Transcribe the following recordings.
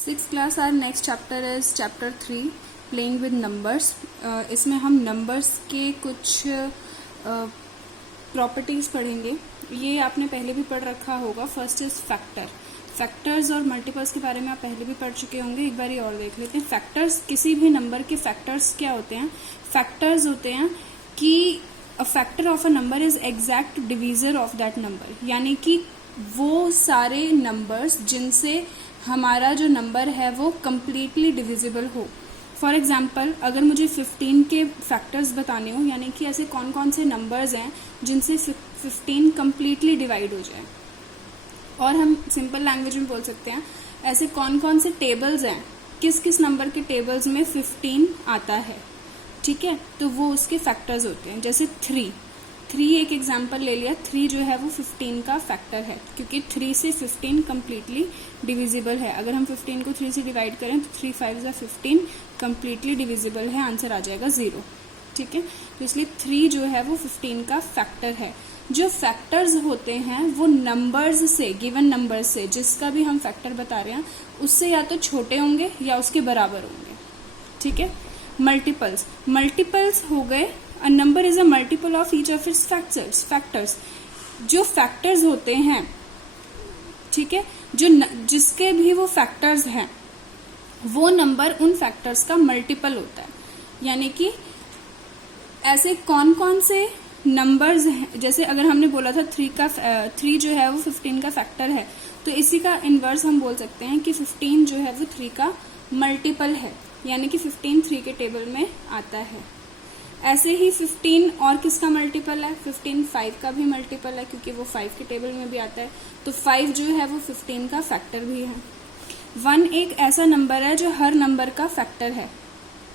Six class are next chapter is chapter 3 playing with numbers. इसमें हम numbers के कुछ प्रॉपर्टीज पढ़ेंगे। ये आपने पहले भी पढ़ रखा होगा। First is factor. फैक्टर्स और मल्टीपल्स के बारे में आप पहले भी पढ़ चुके होंगे। एक बार और देख लेते हैं। फैक्टर्स, किसी भी नंबर के फैक्टर्स क्या होते हैं? फैक्टर्स होते हैं कि a factor of a number is exact divisor of that number, यानी कि वो सारे नंबर्स जिनसे हमारा जो नंबर है वो कम्प्लीटली डिविजिबल हो। फॉर एग्जाम्पल, अगर मुझे 15 के फैक्टर्स बताने हो, यानी कि ऐसे कौन कौन से नंबर्स हैं जिनसे 15 कम्प्लीटली डिवाइड हो जाए, और हम सिंपल लैंग्वेज में बोल सकते हैं ऐसे कौन कौन से टेबल्स हैं, किस किस नंबर के टेबल्स में 15 आता है, ठीक है, तो वो उसके फैक्टर्स होते हैं। जैसे 3 एक एग्जाम्पल ले लिया। 3 जो है वो 15 का फैक्टर है, क्योंकि 3 से 15 कम्प्लीटली डिविजिबल है। अगर हम 15 को 3 से डिवाइड करें तो 3 5 या 15 कम्प्लीटली डिविजिबल है, आंसर आ जाएगा 0, ठीक है। तो इसलिए 3 जो है वो 15 का फैक्टर है। जो फैक्टर्स होते हैं वो नंबर्स से, गिवन नंबर से, जिसका भी हम फैक्टर बता रहे हैं उससे या तो छोटे होंगे या उसके बराबर होंगे, ठीक है। मल्टीपल्स हो गए, a number is a multiple of each of its factors. जो फैक्टर्स होते हैं, ठीक है, जिसके भी वो फैक्टर्स हैं, वो नंबर उन फैक्टर्स का मल्टीपल होता है। यानी कि ऐसे कौन कौन से नंबर्स हैं, जैसे अगर हमने बोला था 3 जो है वो 15 का फैक्टर है, तो इसी का इनवर्स हम बोल सकते हैं कि 15 जो है वो 3 का मल्टीपल है, यानी कि 15 3 के टेबल में आता है। ऐसे ही 15 और किसका मल्टीपल है? 15 5 का भी मल्टीपल है, क्योंकि वो 5 के टेबल में भी आता है। तो 5 जो है वो 15 का फैक्टर भी है। 1 एक ऐसा नंबर है जो हर नंबर का फैक्टर है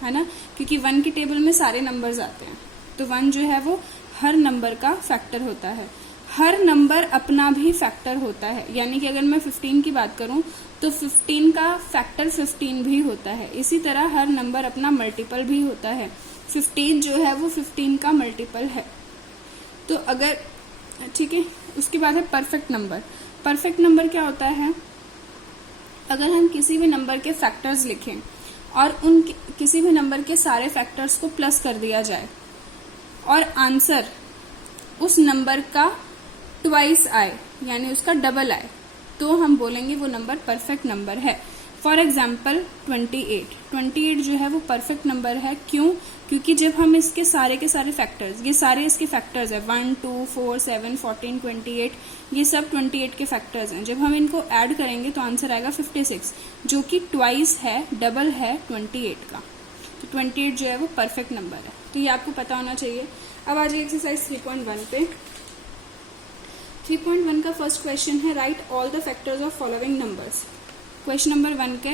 ना, क्योंकि 1 के टेबल में सारे नंबर्स आते हैं, तो 1 जो है वो हर नंबर का फैक्टर होता है। हर नंबर अपना भी फैक्टर होता है, यानी कि अगर मैं 15 की बात करूं तो 15 का फैक्टर 15 भी होता है। इसी तरह हर नंबर अपना मल्टीपल भी होता है। 15 जो है वो 15 का मल्टीपल है। तो अगर, ठीक है, उसके बाद है परफेक्ट नंबर। परफेक्ट नंबर क्या होता है? अगर हम किसी भी नंबर के फैक्टर्स लिखें और उन किसी भी नंबर के सारे फैक्टर्स को प्लस कर दिया जाए और आंसर उस नंबर का ट्वाइस आए, यानी उसका डबल आए, तो हम बोलेंगे वो नंबर परफेक्ट नंबर है। फॉर एग्जाम्पल 28 जो है वो परफेक्ट नंबर है। क्यों? क्योंकि जब हम इसके सारे के सारे फैक्टर्स, ये सारे इसके फैक्टर्स है, 1 2 4 7 14 28, ये सब 28 के फैक्टर्स हैं। जब हम इनको ऐड करेंगे तो आंसर आएगा 56, जो कि ट्वाइस है, डबल है 28 का। तो 28 जो है वो परफेक्ट नंबर है। तो ये आपको पता होना चाहिए। अब आ जाइए एक्सरसाइज 3.1 पे। 3.1 का फर्स्ट क्वेश्चन है, right all the factors of following numbers. Question number 1 के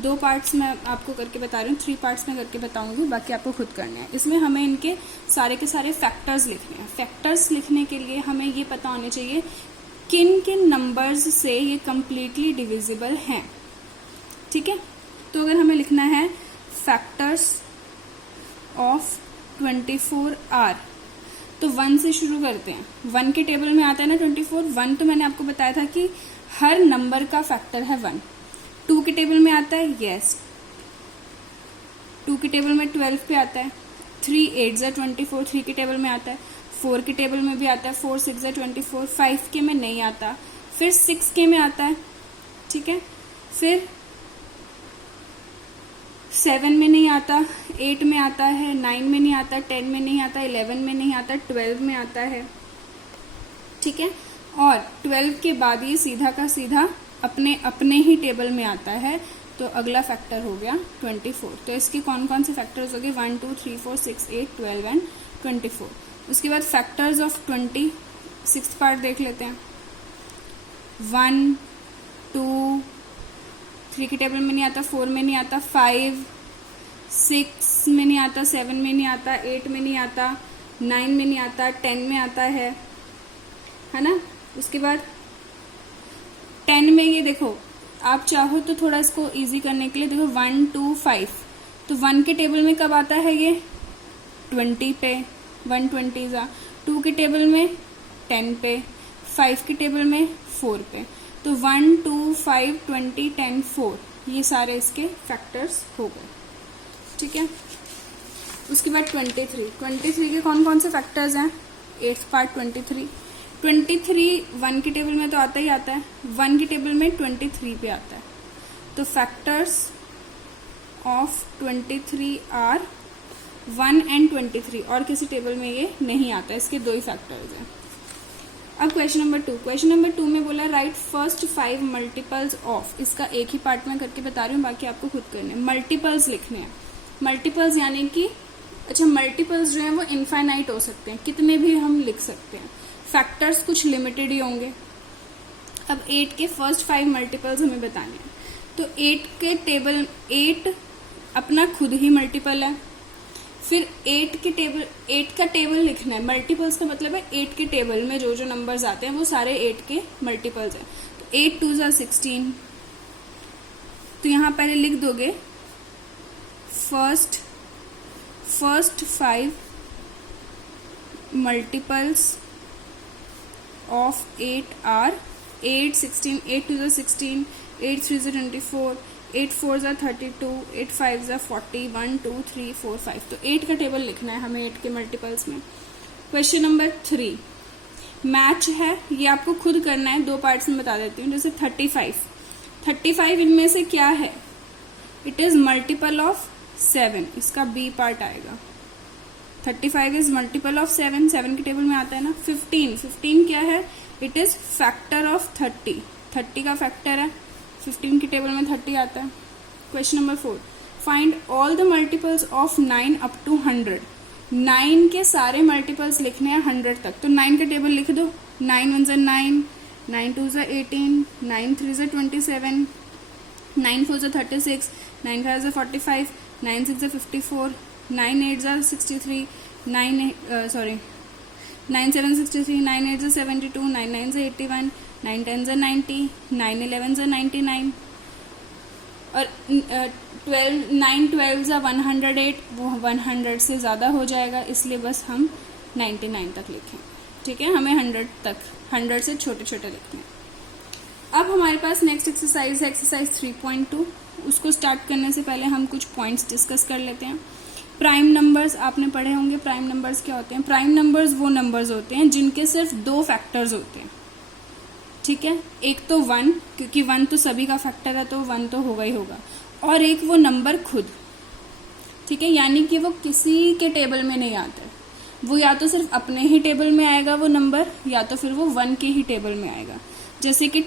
2 पार्ट्स में आपको करके बता रही हूँ, 3 पार्ट्स में करके बताऊंगी, बाकी आपको खुद करने हैं। इसमें हमें इनके सारे के सारे फैक्टर्स लिखने हैं। फैक्टर्स लिखने के लिए हमें ये पता होने चाहिए किन किन नंबर्स से ये कम्प्लीटली डिविजिबल हैं, ठीक है। तो अगर हमें लिखना है फैक्टर्स ऑफ 24 आर, तो 1 से शुरू करते हैं। 1 के टेबल में आता है ना 24। 1 तो मैंने आपको बताया था कि हर नंबर का फैक्टर है 1। 2 के टेबल में आता है, यस, 2 के टेबल में 12 पे आता है। 3 8 जा 24, 3 के टेबल में आता है। 4 के टेबल में भी आता है, 4 6 जा 24। 5 के में नहीं आता, फिर 6 के में आता है, ठीक है, फिर 7 में नहीं आता, 8 में आता है, 9 में नहीं आता, 10 में नहीं आता, 11 में नहीं आता, 12 में आता है, ठीक है। और 12 के बाद ये सीधा का सीधा अपने ही टेबल में आता है, तो अगला फैक्टर हो गया 24। तो इसके कौन कौन से फैक्टर्स हो गए? 1 2 3 4 6 8 12 एंड 24। उसके बाद फैक्टर्स ऑफ 20, 6th पार्ट देख लेते हैं। 1 2 3 के टेबल में नहीं आता, 4 में नहीं आता, 5 6 में नहीं आता, 7 में नहीं आता, 8 में नहीं आता, 9 में नहीं आता, 10 में आता है ना। उसके बाद 10 में ये देखो, आप चाहो तो थोड़ा इसको इजी करने के लिए देखो 1 2 5, तो 1 के टेबल में कब आता है? ये 20 पे, 120 जा। 2 के टेबल में 10 पे, 5 के टेबल में 4 पे। तो 1 2 5 20 10 4, ये सारे इसके फैक्टर्स हो गए, ठीक है। उसके बाद 23 के कौन कौन से फैक्टर्स हैं? 8th पार्ट 23 1 की टेबल में तो आता ही आता है, 1 की टेबल में 23 पे आता है। तो फैक्टर्स ऑफ 23 आर 1 and 23, और किसी टेबल में ये नहीं आता, इसके 2 ही फैक्टर्स हैं। अब क्वेश्चन नंबर 2 में बोला राइट फर्स्ट 5 मल्टीपल्स ऑफ, इसका एक ही पार्ट में करके बता रही हूँ, बाकी आपको खुद करने हैं। मल्टीपल्स लिखने हैं, मल्टीपल्स यानी कि अच्छा मल्टीपल्स जो है वो इनफाइनाइट हो सकते हैं, कितने भी हम लिख सकते हैं, फैक्टर्स कुछ लिमिटेड ही होंगे। अब 8 के फर्स्ट 5 मल्टीपल्स हमें बताने हैं, तो 8 अपना खुद ही मल्टीपल है, फिर 8 का टेबल लिखना है। मल्टीपल्स का मतलब है 8 के टेबल में जो जो नंबर्स आते हैं वो सारे 8 के मल्टीपल्स हैं। तो 8 2 जा 16, तो यहां पहले लिख दोगे फर्स्ट 5 मल्टीपल्स ऑफ 8 आर 8 16, 8 2 जा 16, 8 3 जा 24, 8 4 जा 32, 8 5 जा 40, 1 2 3 4 5। तो 8 का टेबल लिखना है हमें 8 के मल्टीपल्स में। क्वेश्चन नंबर 3 मैच है, ये आपको खुद करना है, 2 पार्ट्स में बता देती हूँ। जैसे 35 इनमें से क्या है? इट इज मल्टीपल ऑफ 7, इसका बी पार्ट आएगा। 35 इज मल्टीपल ऑफ 7 के टेबल में आता है ना। 15 क्या है? इट इज फैक्टर ऑफ 30 का फैक्टर है, 15 की टेबल में 30 आता है। Question number 4 find all the multiples of 9 up to 100, 9 के सारे मल्टीपल्स लिखने हैं 100 तक। तो 9 का टेबल लिख दो, 9 1 जा 9, 9 2 जा 18, 9 3 जा 27, 9 4 जा 36, 9 5 जा 45, 9 6 जा 54, 9 8 जा 63, 9 7 63, 9 8 जा 72, 9 9 जा 81, 9 10 जा 90, 9 11 जा 99, और 9 12 जा 108, वो 100 से ज़्यादा हो जाएगा, इसलिए बस हम 99 तक लिखें, ठीक है। हमें 100 से छोटे छोटे लिखने हैं। अब हमारे पास नेक्स्ट एक्सरसाइज है एक्सरसाइज 3.2। उसको स्टार्ट करने से पहले हम कुछ पॉइंट्स डिस्कस कर लेते हैं। प्राइम नंबर्स आपने पढ़े होंगे, प्राइम नंबर्स क्या होते हैं? प्राइम नंबर्स वो नंबर्स होते हैं जिनके सिर्फ 2 फैक्टर्स होते हैं, ठीक है। एक तो 1, क्योंकि 1 तो सभी का फैक्टर है तो 1 तो होगा ही होगा, और एक वो नंबर खुद, ठीक है, यानी कि वो किसी के टेबल में नहीं आता है, वो या तो सिर्फ अपने ही टेबल में आएगा वो नंबर, या तो फिर वो 1 के ही टेबल में आएगा। जैसे कि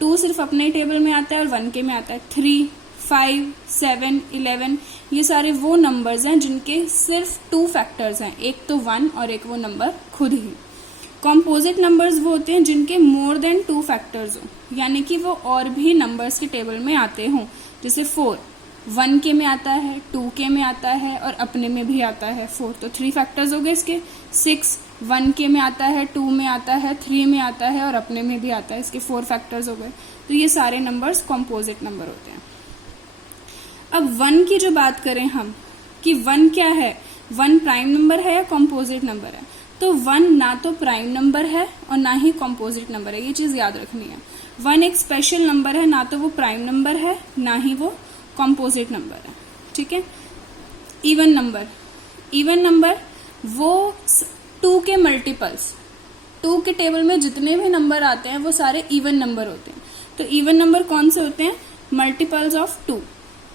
2 सिर्फ अपने टेबल में आता है और 1 के में आता है। 3 5 7 11 ये सारे वो नंबर्स हैं जिनके सिर्फ 2 फैक्टर्स हैं, एक तो 1 और एक वो नंबर खुद ही। कॉम्पोजिट नंबर्स वो होते हैं जिनके मोर देन 2 फैक्टर्स हो, यानी कि वो और भी नंबर्स के टेबल में आते हों। जैसे 4 1 के में आता है, 2 के में आता है और अपने में भी आता है 4, तो 3 फैक्टर्स हो गए इसके। 6 1 के में आता है, 2 में आता है, 3 में आता है और अपने में भी आता है, इसके 4 फैक्टर्स हो गए। तो ये सारे नंबर्स कॉम्पोजिट नंबर होते हैं। अब 1 की जो बात करें हम कि 1 क्या है, 1 प्राइम नंबर है या कॉम्पोजिट नंबर है, तो 1 ना तो प्राइम नंबर है और ना ही कॉम्पोजिट नंबर है, ये चीज याद रखनी है। 1 एक स्पेशल नंबर है, ना तो वो प्राइम नंबर है ना ही वो कॉम्पोजिट नंबर है, ठीक है। इवन नंबर वो 2 के मल्टीपल्स, 2 के टेबल में जितने भी नंबर आते हैं वो सारे इवन नंबर होते हैं। तो इवन नंबर कौन से होते हैं? मल्टीपल्स ऑफ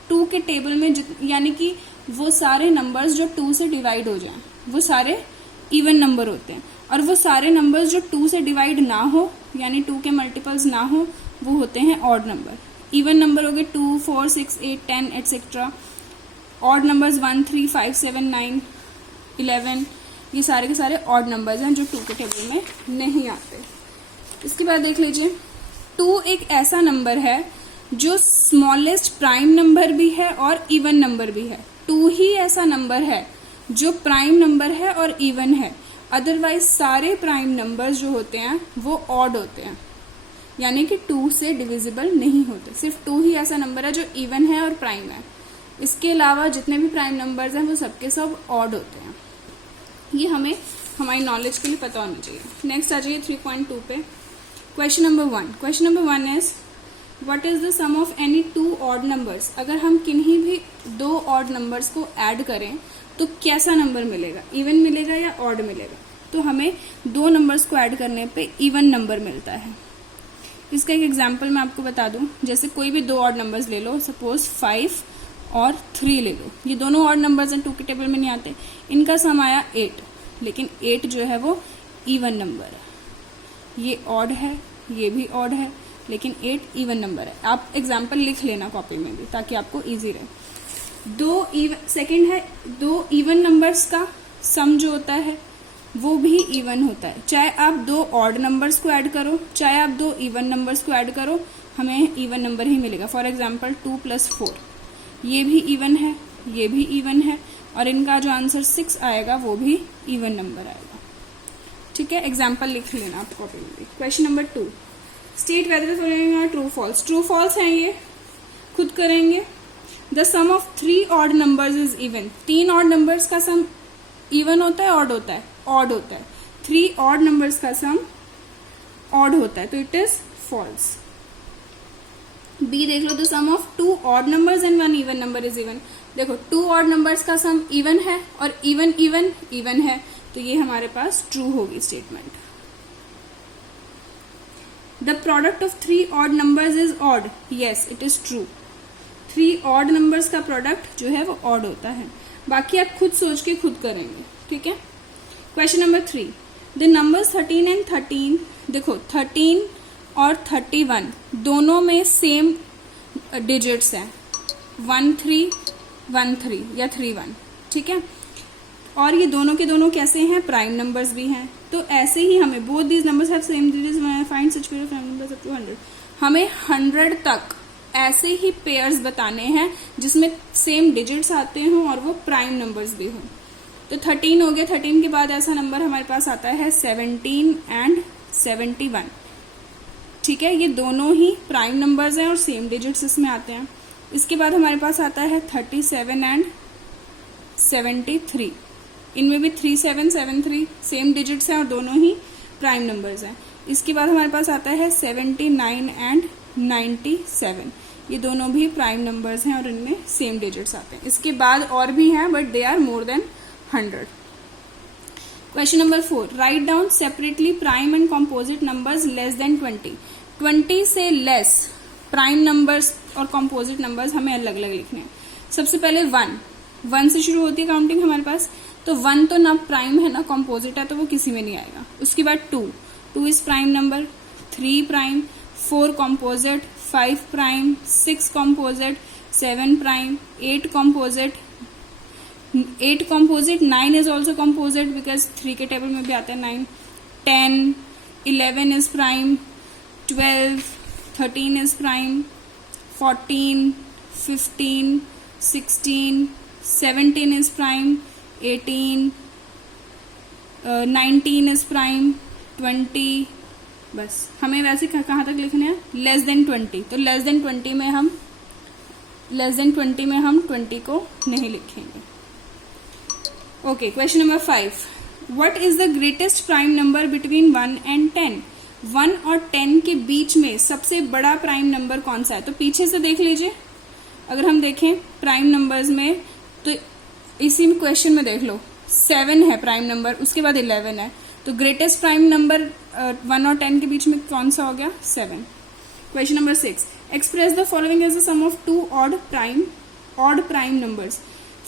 2 के टेबल में यानी कि वो सारे नंबर्स जो 2 से डिवाइड हो जाएं वो सारे इवन नंबर होते हैं, और वो सारे नंबर्स जो 2 से डिवाइड ना हो यानी 2 के मल्टीपल्स ना हो वो होते हैं ऑड नंबर। इवन नंबर हो गए 2 4 6 8 10 एटसेट्रा। ऑड नंबर्स 1 3 5 7 9 11 ये सारे के सारे ऑड नंबर्स हैं जो 2 के टेबल में नहीं आते। इसके बाद देख लीजिए 2 एक ऐसा नंबर है जो स्मॉलेस्ट प्राइम नंबर भी है और इवन नंबर भी है। 2 ही ऐसा नंबर है जो प्राइम नंबर है और इवन है, अदरवाइज सारे प्राइम नंबर्स जो होते हैं वो ऑड होते हैं, यानी कि 2 से डिविजिबल नहीं होते। सिर्फ 2 ही ऐसा नंबर है जो इवन है और प्राइम है, इसके अलावा जितने भी प्राइम नंबर्स हैं वो सबके सब ऑड होते हैं। ये हमें हमारी नॉलेज के लिए पता होना चाहिए। नेक्स्ट आ जाइए 3.2 पे। Question number 1 is what is the sum of any two odd numbers, अगर हम किन्हीं भी दो ऑड नंबर्स को ऐड करें तो कैसा नंबर मिलेगा, इवन मिलेगा या ऑड मिलेगा। तो हमें दो नंबर्स को ऐड करने पे इवन नंबर मिलता है। इसका एक एग्जांपल मैं आपको बता दूं, जैसे कोई भी दो ऑड नंबर्स ले लो, सपोज 5 और 3 ले लो, ये दोनों ऑड नंबर्स हैं, 2 के टेबल में नहीं आते, इनका सम आया 8, लेकिन 8 जो है वो इवन नंबर है। ये ऑड है, ये भी ऑड है, लेकिन 8 इवन नंबर है। आप एग्जाम्पल लिख लेना कॉपी में भी ताकि आपको इजी रहे। सेकंड है, दो इवन नंबर्स का सम जो होता है वो भी इवन होता है, चाहे आप दो ऑड नंबर्स को ऐड करो चाहे आप दो इवन नंबर्स को ऐड करो, हमें इवन नंबर ही मिलेगा। फॉर एग्जाम्पल 2 + 4, ये भी इवन है, ये भी इवन है, और इनका जो आंसर 6 आएगा वो भी इवन नंबर आएगा। ठीक है, एग्जाम्पल लिख लेना आप कॉपी में। Question number 2, state whether following true false. True false है, ये खुद करेंगे। The sum of 3 odd numbers is even. 3 odd numbers का सम इवन होता है, ऑड होता है, ऑड होता है। 3 ऑड नंबर्स का सम ऑड होता है, तो इट इज फॉल्स। बी देख लो, the sum of 2 odd numbers and 1 even number is even. देखो 2 ऑड नंबर्स का सम इवन है और इवन इवन इवन है, तो ये हमारे पास ट्रू होगी statement. The product of 3 odd numbers is odd. Yes, it is true. 3 odd numbers का प्रोडक्ट जो है वो ऑड होता है। बाकी आप खुद सोच के खुद करेंगे। ठीक है, question number 3, the numbers 13 and 13। देखो 13 और 31 दोनों में सेम डिजिट्स हैं, 1 3 1 3 या 3 1। ठीक है, और ये दोनों के दोनों कैसे हैं, प्राइम नंबर्स भी हैं। तो ऐसे ही हमें both these numbers have same digits, find such pair of prime numbers up to 100। हमें 100 तक ऐसे ही पेयर्स बताने हैं जिसमें सेम डिजिट्स आते हों और वो प्राइम नंबर्स भी हों। तो 13 हो गया, 13 के बाद ऐसा नंबर हमारे पास आता है 17 एंड 71। ठीक है, ये दोनों ही प्राइम नंबर्स हैं और सेम डिजिट्स इसमें आते हैं। इसके बाद हमारे पास आता है 37 एंड 73। इनमें भी 3773 सेम डिजिट्स हैं और दोनों ही प्राइम नंबर्स हैं। इसके बाद हमारे पास आता है 79 एंड 97, ये दोनों भी प्राइम नंबर्स हैं और इनमें सेम डिजिट्स आते हैं। इसके बाद और भी हैं but they are more than 100। Question number 4, write down separately prime and composite numbers less than 20। 20 से लेस प्राइम नंबर्स और कॉम्पोजिट नंबर्स हमें अलग अलग लिखने हैं। सबसे पहले 1 से शुरू होती है काउंटिंग हमारे पास, तो 1 तो ना प्राइम है ना कॉम्पोजिट है, तो वो किसी में नहीं आएगा। उसके बाद 2 is prime number, 3 prime, 4 composite, 5 prime, 6 composite, 7 prime, 8 composite, 9 is also composite because 3 के टेबल में भी आता है 9, 10, 11 is prime, 12, 13 is prime, 14, 15, 16, 17 is prime, 18, 19 is prime, 20। बस हमें वैसे कहाँ तक लिखने हैं, लेस देन 20। तो लेस देन 20 में हम 20 को नहीं लिखेंगे। Okay, question number 5, what is the greatest prime number between 1 and 10। 1 और 10 के बीच में सबसे बड़ा प्राइम नंबर कौन सा है। तो पीछे से देख लीजिए, अगर हम देखें प्राइम नंबर्स में तो इसी में क्वेश्चन में देख लो 7 है प्राइम नंबर, उसके बाद 11 है, तो ग्रेटेस्ट प्राइम नंबर 1 और 10 के बीच में कौन सा हो गया, 7। Question number 6, express the following as the sum of 2 odd prime numbers.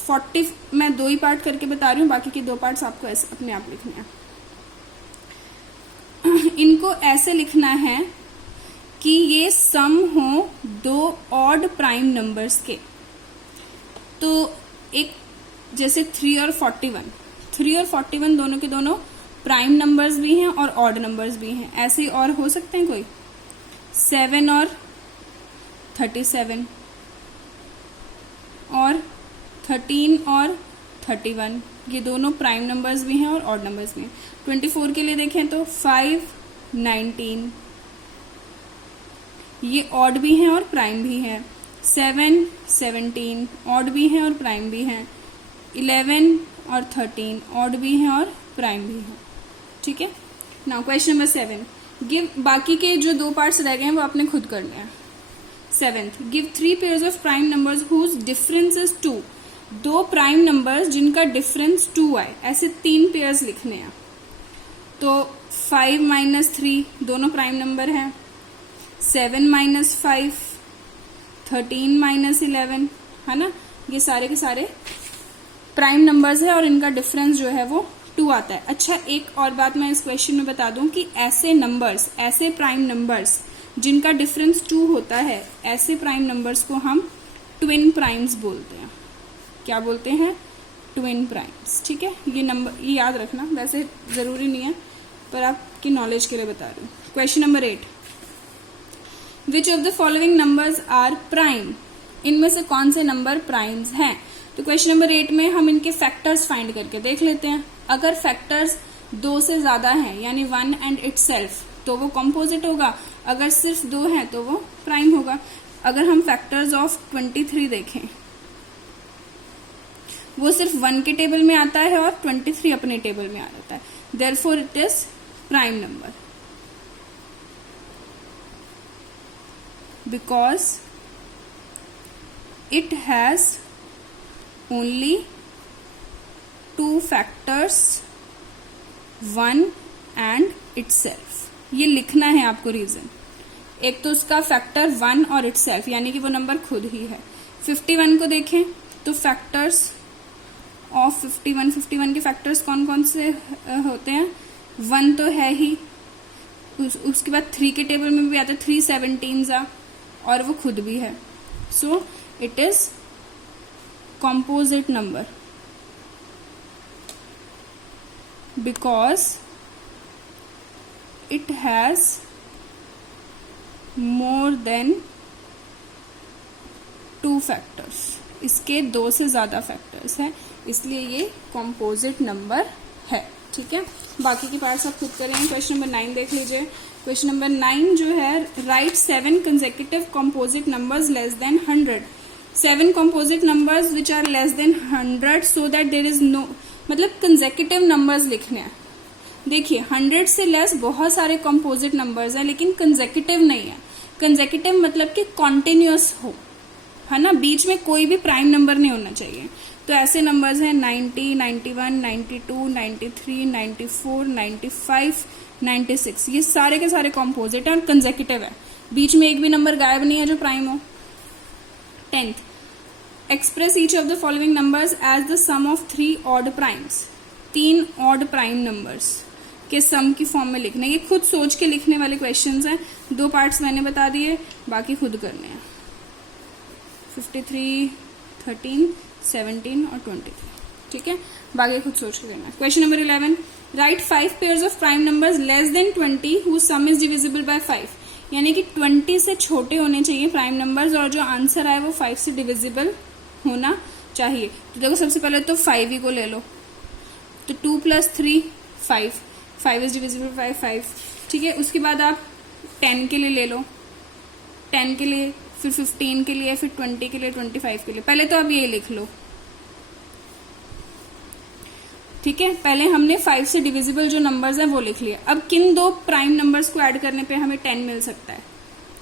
40 मैं 2 ही पार्ट करके बता रही हूँ, बाकी के 2 पार्ट्स आपको ऐसे अपने आप लिखने हैं। इनको ऐसे लिखना है कि ये सम हो 2 ऑड प्राइम नंबर्स के। तो एक जैसे 3 और 41 दोनों के दोनों प्राइम नंबर्स भी हैं और ऑड नंबर्स भी हैं। ऐसे ही और हो सकते हैं कोई 7 और 37 और 13 और 31, ये दोनों प्राइम नंबर्स भी हैं और ऑड नंबर्स भी हैं। 24 के लिए देखें तो 5, 19, ये ऑड भी हैं और प्राइम भी हैं। 7, 17 ऑड भी हैं और प्राइम भी हैं। 11 और 13 ऑड भी हैं और प्राइम भी हैं। ठीक है, नाउ क्वेश्चन नंबर 7, गिव। बाकी के जो 2 पार्ट्स रह गए हैं वो आपने खुद करने हैं। 7th, give 3 pairs of prime numbers whose difference is 2. 2 prime numbers जिनका डिफरेंस 2 आए, ऐसे 3 पेयर्स लिखने हैं. तो 5 माइनस 3 दोनों प्राइम नंबर हैं. 7 माइनस 5, 13 माइनस 11, है ना. ये सारे के सारे प्राइम नंबर्स है और इनका डिफरेंस जो है वो 2 आता है. अच्छा, एक और बात मैं इस क्वेश्चन में बता दूं कि ऐसे नंबर्स, ऐसे प्राइम नंबर्स जिनका डिफरेंस 2 होता है, ऐसे प्राइम नंबर्स को हम ट्विन प्राइम्स बोलते हैं. क्या बोलते हैं? Twin primes. ठीक है, ये नंबर ये याद रखना, वैसे जरूरी नहीं है पर आपकी नॉलेज के लिए बता रही हूँ. Question number 8, which of the following numbers are prime. इनमें से कौन से नंबर प्राइम्स हैं? तो क्वेश्चन नंबर 8 में हम इनके फैक्टर्स फाइंड करके देख लेते हैं. अगर फैक्टर्स 2 से ज्यादा हैं, यानी 1 एंड इटसेल्फ, तो वो कॉम्पोजिट होगा. अगर सिर्फ 2 हैं तो वो प्राइम होगा. अगर हम फैक्टर्स ऑफ 23 देखें, वो सिर्फ 1 के टेबल में आता है और 23 अपने टेबल में आ जाता है. Therefore it is prime number, because it has only 2 factors, 1 and itself. ये लिखना है आपको रीजन. एक तो उसका फैक्टर 1 और itself, यानी कि वो नंबर खुद ही है. 51 को देखें तो फैक्टर्स ऑफ 51 के फैक्टर्स कौन कौन से होते हैं? 1 तो है ही, उसके बाद 3 के टेबल में भी आता है, 3 17 और वो खुद भी है. सो it is composite number because it has more than 2 factors. इसके 2 से ज्यादा फैक्टर्स हैं, इसलिए ये composite नंबर है. ठीक है, बाकी की पार्ट्स आप खुद करेंगे. क्वेश्चन नंबर 9 देख लीजिए. क्वेश्चन नंबर 9 जो है, right 7 consecutive composite numbers less than 100. 7 composite numbers which are less than 100 so that there is no, मतलब consecutive numbers लिखने हैं. देखिए 100 से लेस बहुत सारे composite numbers हैं, लेकिन consecutive नहीं है. consecutive मतलब कि continuous हो, है ना, बीच में कोई भी प्राइम नंबर नहीं होना चाहिए. तो ऐसे नंबर्स हैं 90, 91, 92, 93, 94, 95, 96. ये सारे के सारे composite हैं और consecutive है, बीच में एक भी नंबर गायब नहीं है जो प्राइम हो. 10th, express each of the following numbers as the sum of 3 odd primes. 3 odd prime numbers के सम की फॉर्म में लिखना है. ये खुद सोच के लिखने वाले क्वेश्चंस हैं. 2 पार्ट्स मैंने बता दिए, बाकी खुद करने हैं. 53, 13, 17 और 23. ठीक है, बाकी खुद सोच के करना है. Question number 11, right 5 pairs of prime numbers less than 20 whose sum is divisible by 5. यानी कि 20 से छोटे होने चाहिए प्राइम नंबर्स और जो आंसर आए वो 5 से डिविजिबल होना चाहिए. तो देखो सबसे पहले तो 5 ही को ले लो. तो 2 + 3 5, 5 इज डिविजिबल बाय 5. ठीक है, उसके बाद आप 10 के लिए ले लो, 10 के लिए, फिर 15 के लिए, फिर 20 के लिए, 25 के लिए. पहले तो आप ये लिख लो. ठीक है, पहले हमने 5 से डिविजिबल जो नंबर्स हैं वो लिख लिया. अब किन 2 प्राइम नंबर्स को ऐड करने पे हमें 10 मिल सकता है?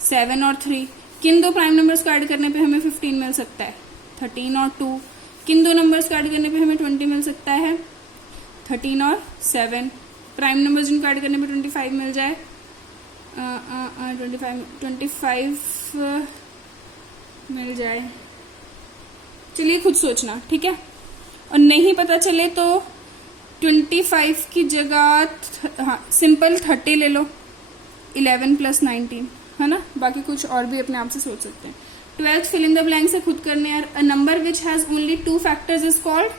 7 और 3. किन 2 प्राइम नंबर्स को ऐड करने पे हमें 15 मिल सकता है? 13 और 2. किन 2 नंबर्स को ऐड करने पे हमें 20 मिल सकता है? 13 और 7. प्राइम नंबर्स जिनको ऐड करने पे 25 मिल जाए, 25 मिल जाए. चलिए खुद सोचना. ठीक है, और नहीं पता चले तो 25 की जगह सिंपल 30 ले लो. 11 + 19, है ना. बाकी कुछ और भी अपने आप से सोच सकते हैं. 12th fill in the blank से खुद करने यार. A number which has only 2 factors is called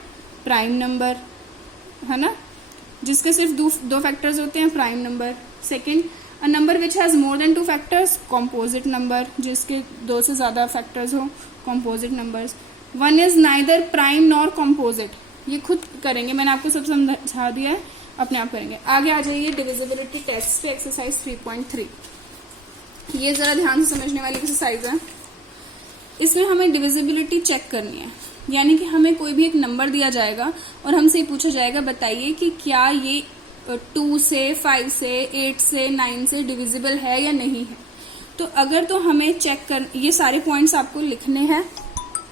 prime number, है ना. जिसके सिर्फ 2 फैक्टर्स होते हैं, prime number. Second, a number which has more than 2 factors, composite number. जिसके 2 से ज्यादा फैक्टर्स हो, composite numbers. 1 is neither prime nor composite. ये खुद करेंगे, मैंने आपको सब समझा दिया है, अपने आप करेंगे. आगे आ जाइए डिविजिबिलिटी टेस्ट पे, एक्सरसाइज 3.3. ये जरा ध्यान से समझने वाली एक्सरसाइज है. इसमें हमें डिविजिबिलिटी चेक करनी है, यानी कि हमें कोई भी एक नंबर दिया जाएगा और हमसे ये पूछा जाएगा बताइए कि क्या ये 2 से, 5 से, 8 से, 9 से डिविजिबल है या नहीं है. तो अगर तो हमें चेक कर, ये सारे पॉइंट्स आपको लिखने हैं